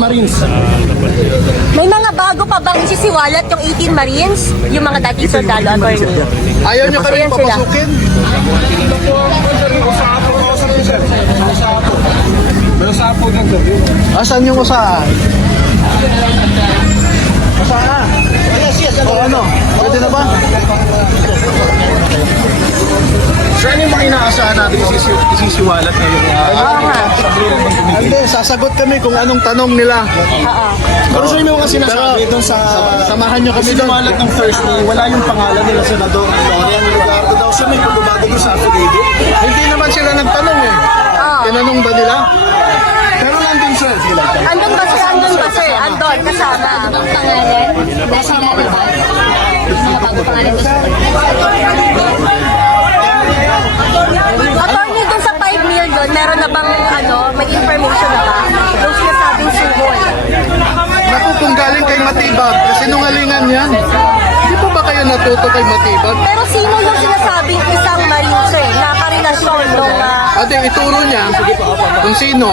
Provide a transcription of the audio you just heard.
Marines. May mga bago pa bang isisiwalat yung 18 Marines? Yung mga dating sundalo, attorney? Ayaw nyo kami Ayan sila. papasukin? Asan yung usahan? Usahan? O ano? Pwede na ba? Saan yung mga inaasahan natin isisiwalat ngayon? Oo nga. Hindi, sasagot kami kung anong tanong nila. Oo. Pero sa inyo mga sinasabi doon sa samahan nyo kami doon. Sinumalat ng Thursday, wala yung pangalan nila Senador Dorian Ricardo daw. Siya may pagbabago doon sa affidavit. Hindi naman sila nagtanong eh. Oo. Tinanong ba nila? Pero nandun sir. Andun ba sir? Andun ba sir? Andun, kasama. Ang pangalan? National ba? Mga bago pangalan ko. Attorney, dun sa 5 million, meron na bang may information na ba? Yung sinasabing suhol. Naku, kung galing kay Matibag, kasi nungalingan yan. Hindi po ba kayo natuto kay Matibag? Pero sino yung sinasabing isang marine sir na karelasyon nung Ate, ituro niya kung sino.